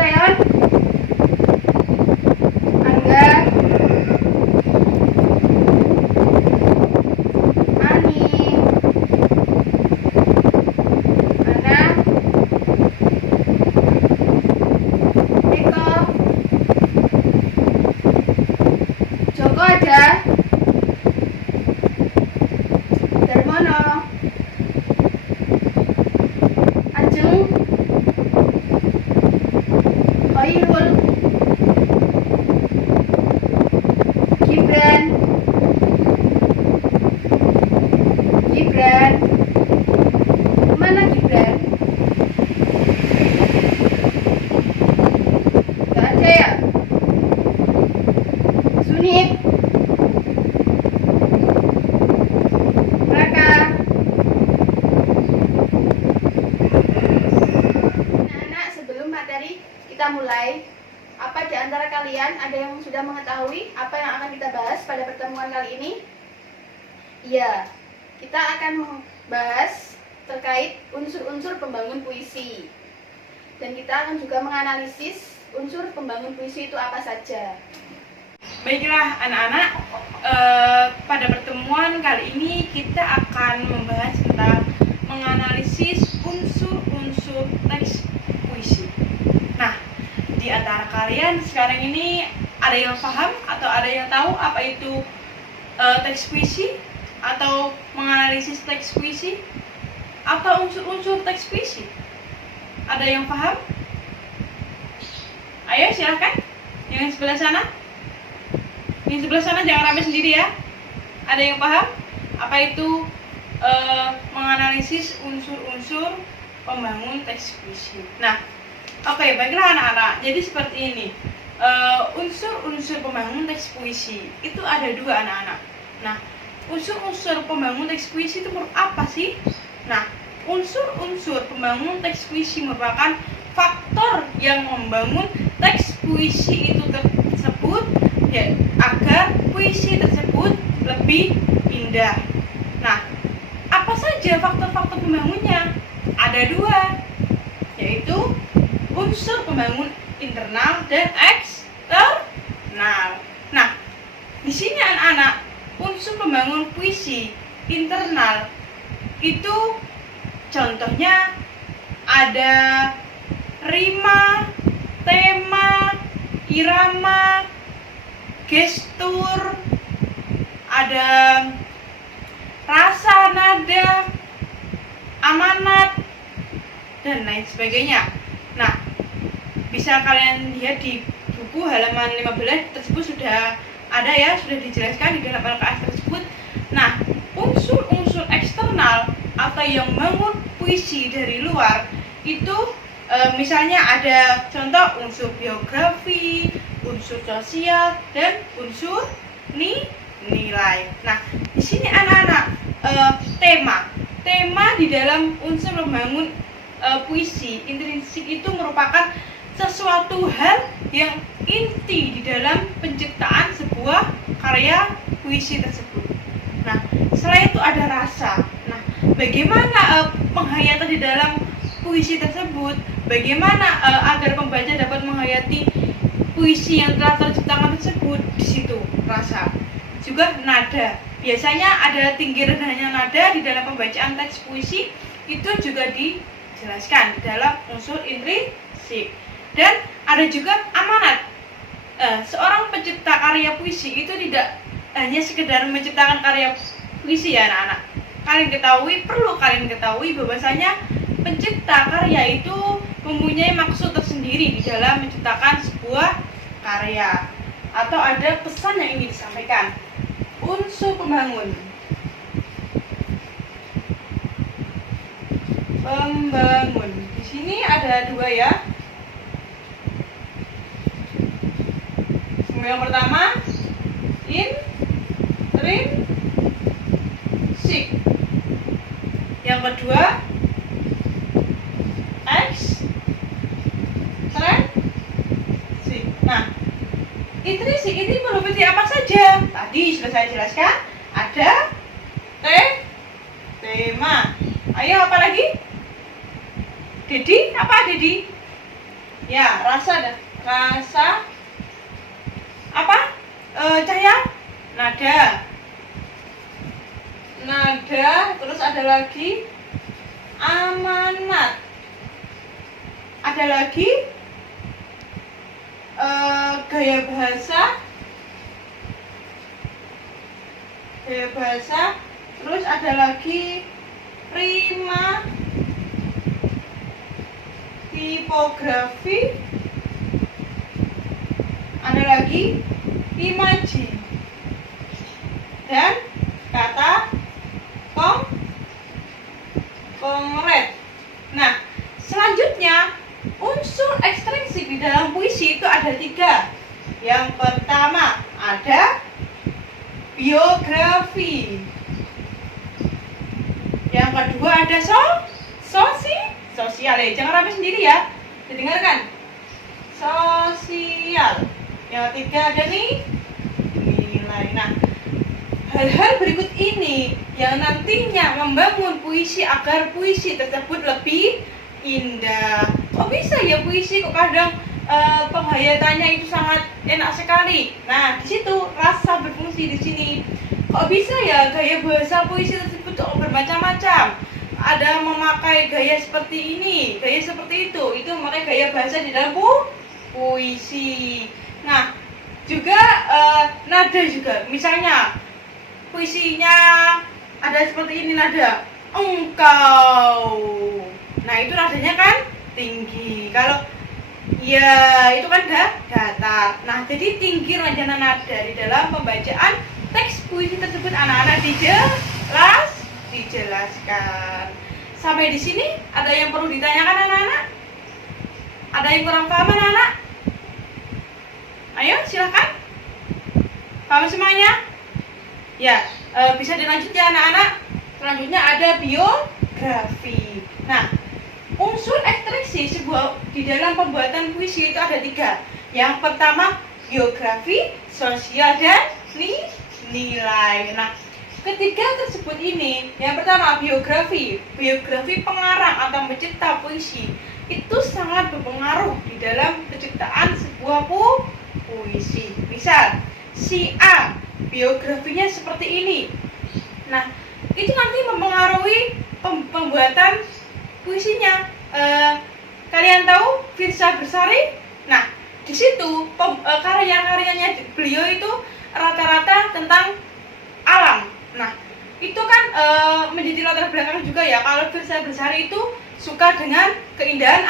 Leon, Angga, Ani, Ana, Eko, Joko ada, Darmono, Ajeng, Khairul, Gibran, mana Gibran? Gak ada ya? Sunip, Raka. Anak-anak, sebelum materi kita mulai, apa di antara kalian ada yang sudah mengetahui apa yang akan kita bahas pada pertemuan kali ini? Iya, kita akan membahas terkait unsur-unsur pembangun puisi. Dan kita akan juga menganalisis unsur pembangun puisi itu apa saja. Baiklah anak-anak, pada pertemuan kali ini kita akan membahas tentang menganalisis unsur-unsur teks puisi. Nah, di antara kalian sekarang ini ada yang paham atau ada yang tahu apa itu teks puisi atau menganalisis teks puisi atau unsur-unsur teks puisi? Ada yang paham? Ayo silahkan, yang sebelah sana. Yang sebelah sana jangan rame sendiri ya. Ada yang paham apa itu menganalisis unsur-unsur pembangun teks puisi? Nah, oke, baiklah anak-anak. Jadi seperti ini. Unsur-unsur pembangun teks puisi itu ada dua anak-anak. Nah, unsur-unsur pembangun teks puisi itu apa sih? Nah, unsur-unsur pembangun teks puisi merupakan faktor yang membangun teks puisi itu tersebut ya, agar puisi tersebut lebih indah. Nah, apa saja faktor-faktor pembangunnya? Ada dua, yaitu unsur pembangun internal dan eksternal. Nah, di sini anak-anak, unsur pembangun puisi internal itu contohnya ada rima, tema, irama, gestur, ada rasa, nada, amanat, dan lain sebagainya. Nah, bisa kalian lihat di buku halaman 15 tersebut sudah ada ya, sudah dijelaskan di dalam LKS tersebut. Nah, unsur-unsur eksternal atau yang membangun puisi dari luar itu misalnya ada contoh unsur biografi, unsur sosial, dan unsur nilai. Nah, di sini anak-anak tema di dalam unsur membangun puisi intrinsik itu merupakan sesuatu hal yang inti di dalam penciptaan sebuah karya puisi tersebut. Nah, selain itu ada rasa. Nah, bagaimana penghayatan di dalam puisi tersebut? Bagaimana agar pembaca dapat menghayati puisi yang telah terciptakan tersebut? Di situ rasa. Juga nada. Biasanya ada tinggi rendahnya nada di dalam pembacaan teks puisi, itu juga dijelaskan di dalam unsur intrinsik. Dan ada juga amanat. Seorang pencipta karya puisi itu tidak hanya sekedar menciptakan karya puisi ya anak-anak. Perlu kalian ketahui bahwasanya pencipta karya itu mempunyai maksud tersendiri di dalam menciptakan sebuah karya atau ada pesan yang ingin disampaikan. Unsur pembangun. Di sini ada dua ya. Yang pertama intrinsik. Yang kedua ekstrinsik. Nah, intrinsik ini meliputi apa saja? Tadi sudah saya jelaskan. Ada tema. Ayo apa lagi? Dedi, apa Dedi? Ya, rasa apa? Cahaya, nada. Terus ada lagi amanat. Ada lagi gaya bahasa. Terus ada lagi rima, tipografi, ada lagi imaji, dan kata konkret. Nah, selanjutnya unsur ekstrinsik di dalam puisi itu ada 3. Yang pertama ada biografi. Yang kedua ada sosial ya, jangan rame sendiri ya, didengarkan. Sosial. Yang ketiga ada nih nilai. Nah, hal-hal berikut ini yang nantinya membangun puisi agar puisi tersebut lebih indah. Kok bisa ya puisi kok kadang penghayatannya itu sangat enak sekali. Nah, di situ rasa berfungsi di sini. Kok bisa ya gaya bahasa puisi tersebut kok bermacam-macam? Ada memakai gaya seperti ini, gaya seperti itu memakai gaya bahasa di dalam puisi. Nah, juga nada juga. Misalnya puisinya ada seperti ini nada engkau. Nah, itu nadanya kan tinggi. Kalau ya itu kan datar. Nah, jadi tinggi nada di dalam pembacaan teks puisi tersebut anak-anak dijelaskan. Sampai di sini ada yang perlu ditanyakan anak-anak? Ada yang kurang paham anak-anak? Ayo silakan. Paham semuanya? Ya, bisa dilanjut ya anak-anak. Selanjutnya ada biografi. Nah, unsur ekstriksi di dalam pembuatan puisi itu ada 3. Yang pertama biografi, sosial, dan nilai. Nah, ketiga tersebut ini, yang pertama biografi pengarang atau pencipta puisi itu sangat berpengaruh di dalam penciptaan sebuah puisi. Misal, si A biografinya seperti ini. Nah, itu nanti mempengaruhi pembuatan puisinya. Kalian tahu Firsa Bersari? Nah, di situ karya-karyanya beliau itu rata-rata tentang alam. Nah, itu kan menjadi latar belakang juga ya. Kalau Firsa Bersari itu suka dengan keindahan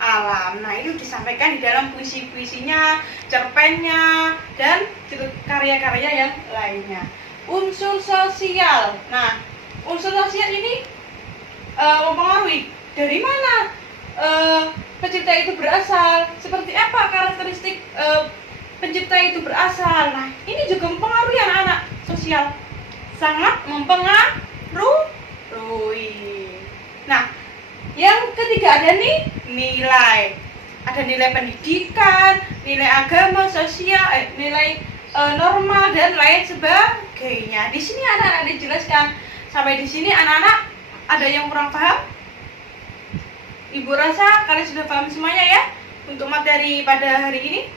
alam. Nah, itu disampaikan di dalam puisi-puisinya, cerpennya, dan karya-karya yang lainnya. Unsur sosial. Nah, unsur sosial ini mempengaruhi dari mana pencipta itu berasal, seperti apa karakteristik pencipta itu berasal. Nah, ini juga mempengaruhi anak-anak sosial, sangat mempengaruhi. Nah, yang ketiga ada nih nilai. Ada nilai pendidikan, nilai agama, sosial, nilai norma, dan lain sebagainya. Di sini anak-anak dijelaskan. Sampai di sini anak-anak ada yang kurang paham? Ibu rasa kalian sudah paham semuanya ya untuk materi pada hari ini.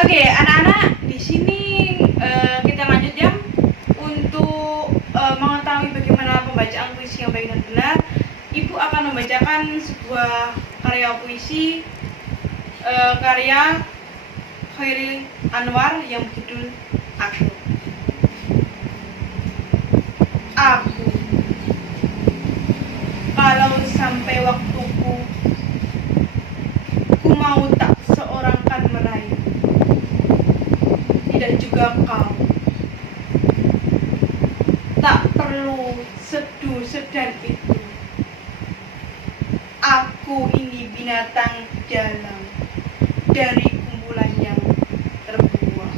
Oke, anak-anak, di sini kita lanjut ya untuk mengetahui bagaimana pembacaan puisi yang baik dan benar. Ibu akan membacakan sebuah karya puisi karya Khairil Anwar yang berjudul Aku. Aku, kalau sampai waktuku, ku mau tak seorang kan meraih, tidak juga kau. Tak perlu seduh sedan itu. Aku ini binatang jalan dari kumpulan yang terbuang.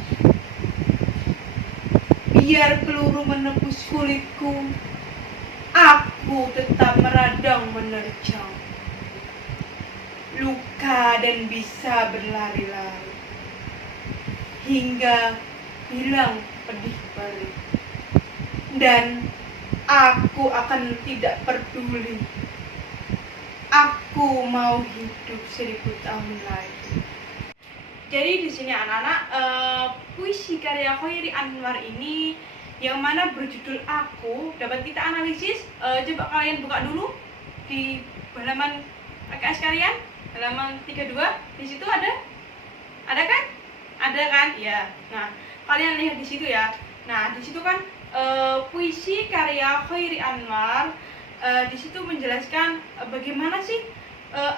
Biar peluru menembus kulitku, aku tetap meradang menerjang. Luka dan bisa berlari-lari hingga hilang pedih perih. Dan aku akan tidak peduli Aku mau hidup 1000 tahun lagi. Jadi di sini anak-anak, puisi karya Khoiri Anwar ini yang mana berjudul Aku dapat kita analisis. Coba kalian buka dulu di halaman AKS kalian, halaman 32. Di situ ada kan? Ada kan? Ya. Nah, kalian lihat di situ ya. Nah, di situ kan puisi karya Khoiri Anwar. Di situ menjelaskan bagaimana sih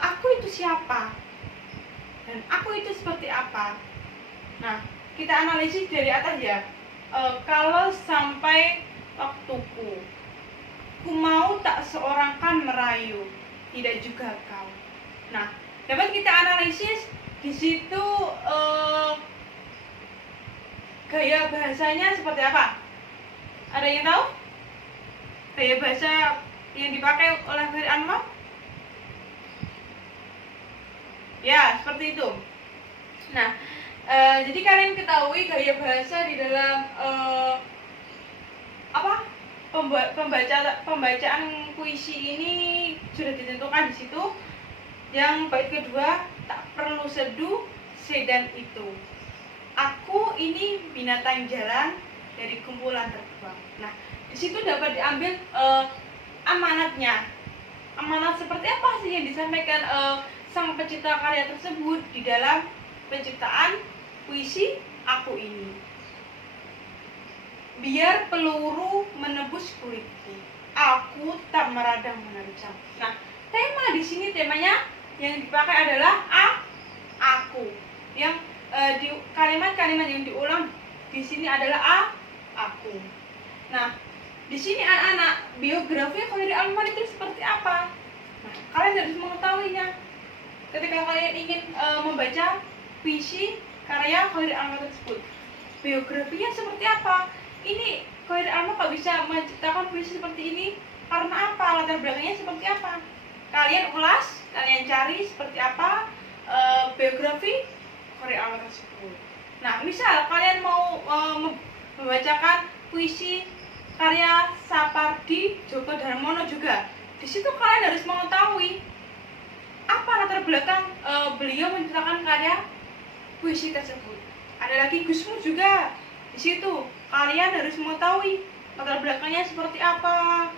aku itu siapa dan aku itu seperti apa. Nah, kita analisis dari atas ya. Kalau sampai waktuku, ku mau tak seorang kan merayu, tidak juga kau. Nah, dapat kita analisis di situ gaya bahasanya seperti apa? Ada yang tahu? Gaya bahasa yang dipakai oleh Khoiri Anwar? Ya, seperti itu. Nah, jadi kalian ketahui gaya bahasa di dalam pembacaan puisi ini sudah ditentukan di situ. Yang bait kedua, tak perlu seduh sedan itu. Aku ini binatang jalan dari kumpulan terbang. Nah, di situ dapat diambil amanatnya. Amanat seperti apa sih yang disampaikan sang pencipta karya tersebut di dalam penciptaan puisi Aku ini? Biar peluru menembus kulitku, aku tak meradang menerjang. Nah, tema di sini temanya yang dipakai adalah aku. Yang di kalimat-kalimat yang diulang di sini adalah aku. Nah, di sini anak-anak, biografi Khoiri Anwar itu seperti apa? Nah, kalian harus mengetahuinya. Ketika kalian ingin membaca puisi karya Khoiri Anwar tersebut, biografinya seperti apa? Ini Khoiri Anwar kok bisa menciptakan puisi seperti ini? Karena apa? Latar belakangnya seperti apa? Kalian ulas, kalian cari seperti apa biografi Khoiri Anwar tersebut. Nah, misal kalian mau membacakan puisi karya Sapardi Djoko Darmono juga, di situ kalian harus mengetahui apa latar belakang beliau menciptakan karya puisi tersebut. Ada lagi Gusmus juga, di situ kalian harus mengetahui latar belakangnya seperti apa.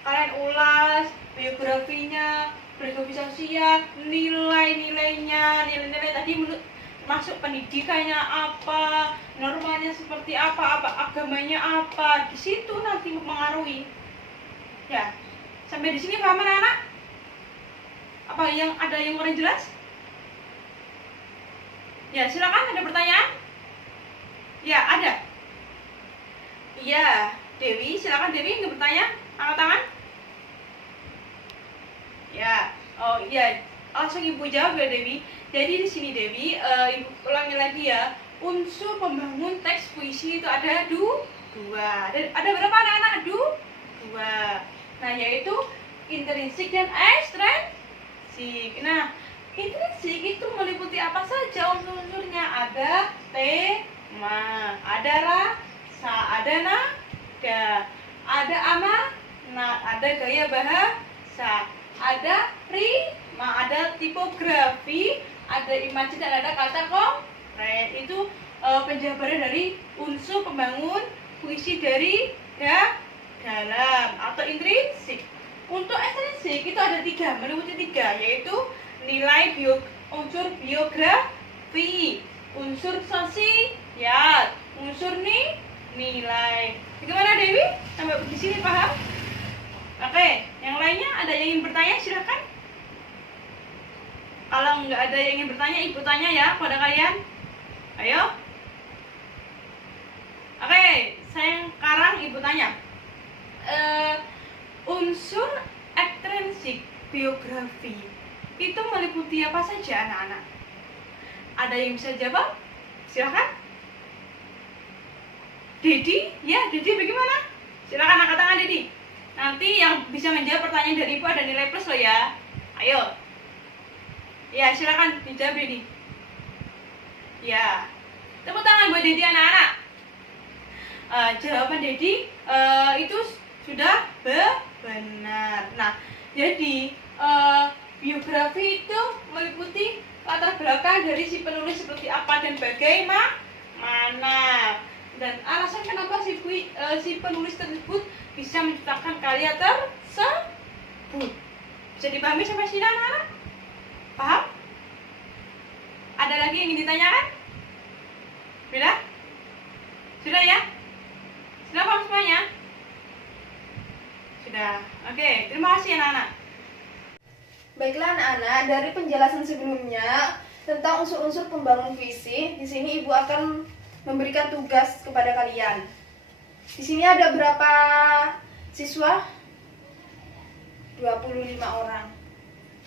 Kalian ulas biografinya, biografi sosial, nilai-nilainya, nilai-nilai tadi menurut masuk pendidikannya apa, normanya seperti apa agamanya apa, di situ nanti mempengaruhi. Ya, sampai di sini paham anak-anak? Apa yang ada yang kurang jelas? Ya, silakan, ada pertanyaan? Ya, ada. Iya, Dewi, silakan Dewi ingin bertanya, angkat tangan. Ya, oh iya, langsung ibu jawab ya Dewi. Jadi di sini Dewi, ibu ulangi lagi ya. Unsur pembangun teks puisi itu ada dua. Ada berapa anak-anak? Dua. Nah, yaitu intrinsik dan ekstrinsik. Nah, intrinsik itu meliputi apa saja unsur-unsurnya? Ada tema, ada rasa, ada nada, ada amanat, ada gaya bahasa, ada rima, ada tipografi, ada imaji, dan ada kata konkret. Itu penjabaran dari unsur pembangun puisi dari dalam atau intrinsik. Untuk ekstrinsik itu ada meliputi tiga, yaitu nilai unsur biografi, unsur sosial, unsur nilai. Bagaimana Dewi? Sampai di sini paham? Oke, yang lainnya ada yang ingin bertanya, silahkan. Kalau nggak ada yang ingin bertanya, ibu tanya ya pada kalian. Ayo. Oke, sekarang ibu tanya. Unsur ekstrinsik biografi itu meliputi apa saja anak-anak? Ada yang bisa jawab? Silahkan. Dedi, ya Dedi bagaimana? Silahkan angkat tangan Dedi. Nanti yang bisa menjawab pertanyaan dari ibu ada nilai plus loh ya. Ayo. Ya, silakan dijawab Dedi. Ya. Tepuk tangan buat Dedi anak-anak. Jawaban Dedi itu sudah benar. Nah, jadi Biografi itu meliputi latar belakang dari si penulis seperti apa dan bagaimana, dan alasan kenapa si penulis tersebut bisa menciptakan karya tersebut. Bisa dipahami sampai sini anak-anak? Paham? Ada lagi yang ingin ditanyakan? Sudah? Sudah ya? Sudah paham semuanya? Sudah. Oke, terima kasih anak-anak. Baiklah anak-anak, dari penjelasan sebelumnya tentang unsur-unsur pembangun puisi, di sini Ibu akan memberikan tugas kepada kalian. Di sini ada berapa siswa? 25 orang.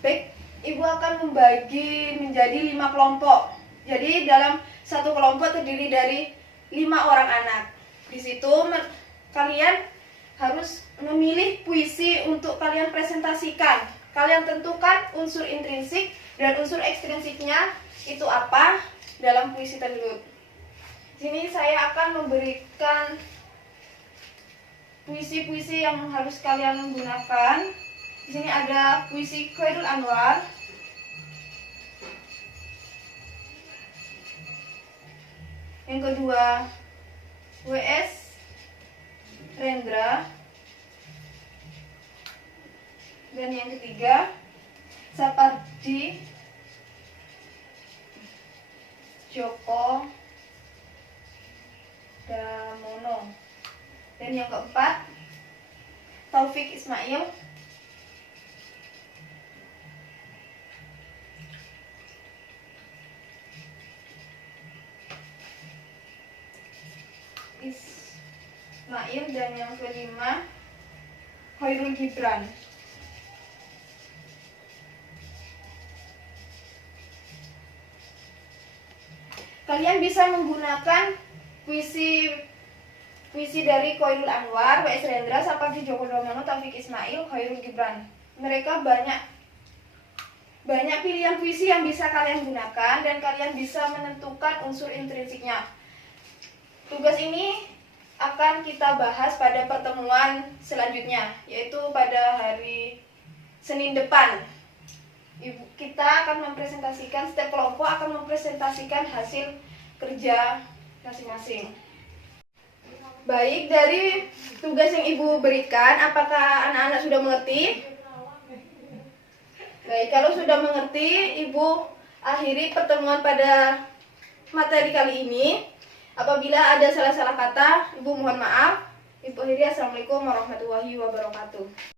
Baik, Ibu akan membagi menjadi 5 kelompok. Jadi dalam satu kelompok terdiri dari 5 orang anak. Di situ kalian harus memilih puisi untuk kalian presentasikan. Kalian tentukan unsur intrinsik dan unsur ekstrinsiknya itu apa dalam puisi tersebut. Sini saya akan memberikan puisi-puisi yang harus kalian gunakan. Di sini ada puisi Khairul Anwar, yang kedua W.S. Rendra, dan yang ketiga Sapardi Djoko Damono, dan yang keempat Taufik Ismail, dan yang kelima Khairul Gibran. Kalian bisa menggunakan puisi dari Khairul Anwar, W.S. Rendra, Sapardi Djoko Damono, Taufik Ismail, Khairul Gibran. Mereka banyak pilihan puisi yang bisa kalian gunakan dan kalian bisa menentukan unsur intrinsiknya. Tugas ini akan kita bahas pada pertemuan selanjutnya, yaitu pada hari Senin depan. Kita akan mempresentasikan, setiap kelompok akan mempresentasikan hasil kerja masing-masing. Baik, dari tugas yang Ibu berikan, apakah anak-anak sudah mengerti? Baik, kalau sudah mengerti, Ibu akhiri pertemuan pada materi kali ini. Apabila ada salah-salah kata, Ibu mohon maaf. Ibu akhiri, Assalamualaikum warahmatullahi wabarakatuh.